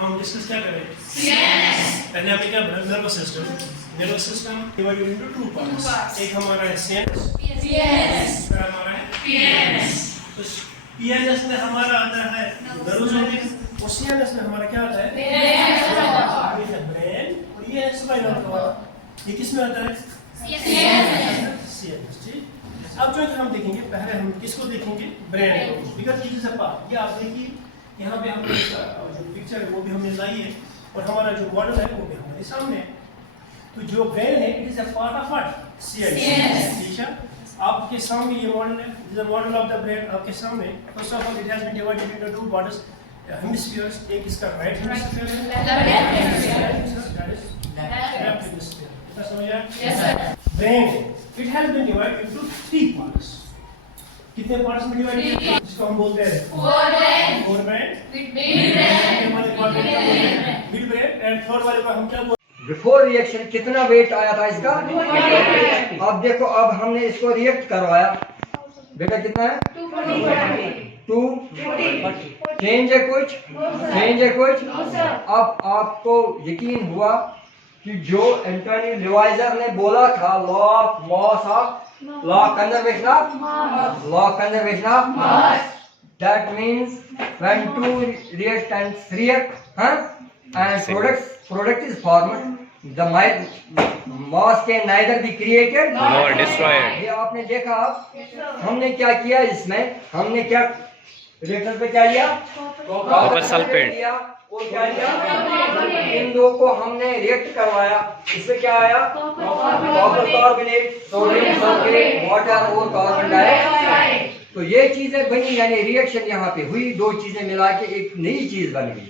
हम डिस्कस क्या करें? CNS। पहले हमें क्या बना? Nervous system divided into two parts. एक हमारा है CNS, दूसरा हमारा है PNS। तो PNS में हमारा आता है नर्वस ऑर्गन और CNS में हमारा क्या आता है? ब्रेन। और ये है स्पाइनल कॉर्ड। ये किस में आता है? CNS। ठीक। अब जो हम देखेंगे, पहले हम किसको देखेंगे? ब्रेन को। Because it is a part. ये आप देखिए यहाँ पे हमने जो पिक्चर है वो भी हमने लाई है और हमारा जो मॉडल है वो भी हमारे सामने है। तो जो ब्रेन है it is a part of what? CNS। ठीक है। आपके सामने ये मॉडल है, it is a model of the brain आपके सामने। First of all it has been divided into two parts, hemispheres. एक इसका राइट हेमिस्फीयर है, दैट इज लेफ्ट हेमिस्फीयर। कितना समझ आया? Yes sir. Brain it has been divided into three parts. कितने parts में डिवाइड किया? जिसको हम बोलते हैं fore brain, mid brain and third वाले को हम क्या बोलते हैं? बिफोर रिएक्शन कितना वेट आया था इसका? अब देखो, अब हमने इसको रिएक्ट करवाया, बेटा कितना है? 240। चेंज है कुछ? अब आपको यकीन हुआ कि जो एंटोनी लेवाइजर ने बोला था, law of mass of conservation of mass, that means when two reactants react and product is formed, the mass can neither be created nor destroyed. ये आपने देखा। अब हमने क्या किया इसमें? हमने क्या रिएक्टर पे क्या लिया? कॉपर सल्फेट लिया और क्या लिया? इन दो को हमने रिएक्ट करवाया। इसमें क्या आया? Copper carbonate, sodium sulphate, water और कार्बन डाइऑक्साइड। तो ये चीजें बनी, यानी रिएक्शन यहाँ पे हुई, दो चीजें मिला के एक नई चीज बन गई।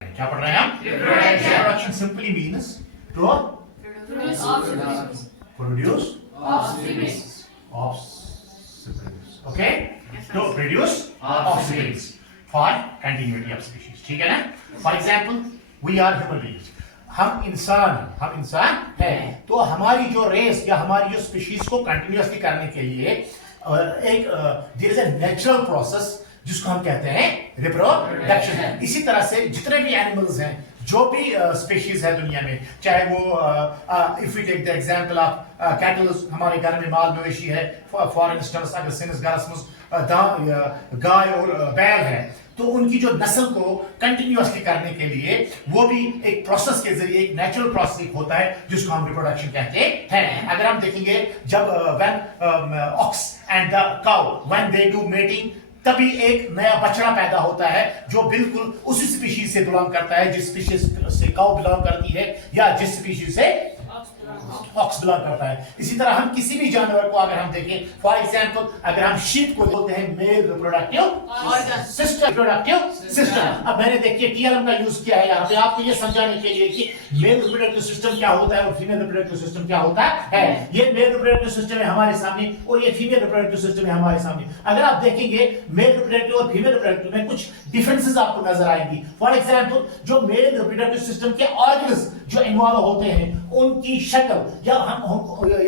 क्या पढ़ रहे हैं आप? Reproduction simply means to produce offspring. Okay? To produce offspring for continuity of species. ठीक है ना? For example, we are human beings. हम इंसान हैं। तो हमारी जो रेस या हमारी जो स्पीशीज को कंटिन्यूअसली करने के लिए एक there is a natural process जिसको हम कहते हैं रिप्रोडक्शन। इसी तरह से जितने भी एनिमल्स हैं, जो भी स्पीशीज है दुनिया में, चाहे वो if we take the example of cattle, हमारे घर में माल मवेशी है, फॉर इंस्टेंस अगर सिंस गरसमस गाय और बैल है, तो उनकी जो नस्ल को कंटिन्यूअसली करने के लिए वो भी एक प्रोसेस के जरिए, एक नेचुरल प्रोसेस होता है जिसको हम रिप्रोडक्शन कहते हैं। अगर हम देखेंगे, जब when ox and the cow when they do mating, तभी एक नया बछड़ा पैदा होता है जो बिल्कुल उसी स्पीशीज से बिलोंग करता है जिस स्पीशीज से काउ बिलोंग करती है या जिस स्पीशीज से ऑक्स बिलोंग करता है। इसी तरह हम किसी भी जानवर को अगर हम देखें, फॉर एग्जांपल अगर हम शीप को बोलते हैं मेल रिप्रोडक्टिव सिस्टम। अब मैंने देखिए TLM का यूज किया है यहाँ पे आपको ये समझाने के लिए कि मेल रिप्रोडक्टिव सिस्टम क्या होता है और फीमेल रिप्रोडक्टिव सिस्टम क्या होता है। ये मेल रिप्रोडक्टिव सिस्टम है हमारे सामने और ये फीमेल रिप्रोडक्टिव सिस्टम है हमारे सामने। अगर आप देखेंगे मेल रिप्रोडक्टिव और फीमेल रिप्रोडक्टिव में कुछ डिफरेंसेस आपको नजर आएंगी। फॉर एग्जांपल, जो मेल रिप्रोडक्टिव सिस्टम के ऑर्गन्स जो इन्वॉल्व होते हैं, उनकी शक्ल या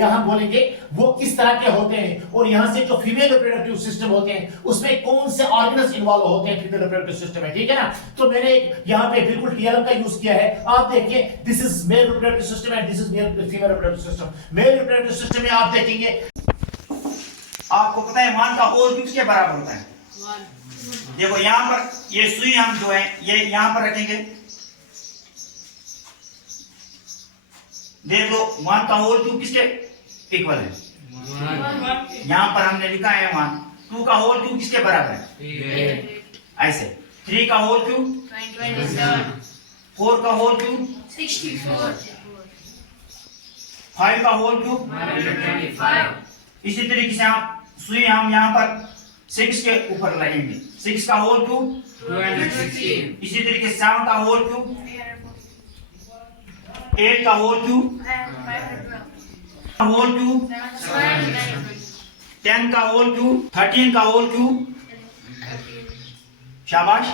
हम बोलेंगे वो किस तरह के होते हैं, और यहाँ से जो फीमेल रिप्रोडक्टिव सिस्टम होते हैं उसमें कौन से ऑर्गन्स इन्वॉल्व होते हैं फीमेल रिप्रोडक्टिव सिस्टम में। ठीक है ना? तो मैंने यहाँ पे बिल्कुल TLM का यूज किया है। आप देखिए, this is male reproductive system and this is female reproductive system. Male reproductive system में आप देखेंगे, आपको पता है 1 का होल किसके बराबर होता है? देखो यहाँ पर ये सुई हम जो है ये यहाँ पर रखेंगे, देख लो 1 का होल क्यूब किसके इक्वल है? यहाँ पर हमने लिखा है 1। 2 का होल क्यूब किसके बराबर है? ऐसे। 3 का होल क्यूब 4 का होल क्यूब 5 का होल क्यूब 125। इसी तरीके से आप सुई हम यहाँ पर 6 के ऊपर लगेंगे, 6 का होल क्यूब 216। इसी तरीके से 7 का होल क्यूब 8 का होल क्यूब होल क्यूब 10 का होल क्यूब 13 का होल क्यूब, शाबाश।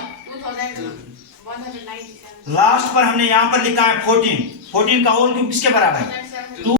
लास्ट पर हमने यहाँ पर लिखा है 14 का होल क्यूब किसके बराबर है?